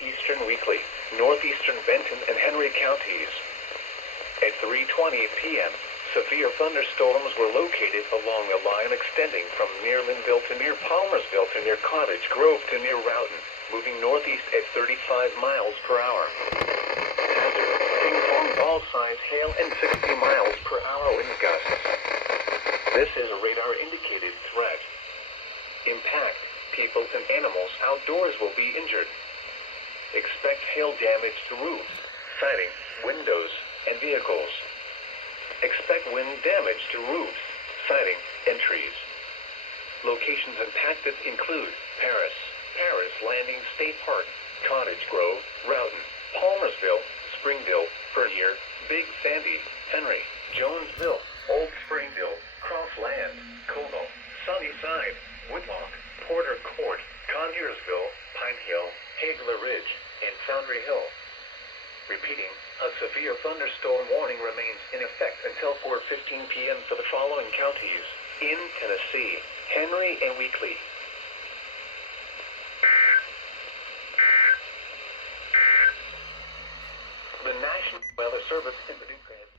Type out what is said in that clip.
Eastern Weekly, northeastern Benton and Henry counties. At 3:20 p.m., severe thunderstorms were located along a line extending from near Linville to near Palmersville to near Cottage Grove to near Roughton, moving northeast at 35 miles per hour. Hazard, ping-pong ball-sized hail and 60 miles per hour wind gusts. This is a radar-indicated threat. Impact, people and animals outdoors will be injured. Expect hail damage to roofs, siding, windows, and vehicles. Expect wind damage to roofs, siding, and trees. Locations impacted include Paris Landing State Park, Cottage Grove, Roughton, Palmersville, Springville, Bernier, Big Sandy, Henry, Jonesville, Old Springville, Crossland, Como, Sunnyside, Woodlock, Porter Court, Conyers,ville, Pine Hill, Hagler Ridge, and Foundry Hill. Repeating, a severe thunderstorm warning remains in effect until 4:15 p.m. for the following counties in Tennessee: Henry and Weakley. The National Weather Service in Paducah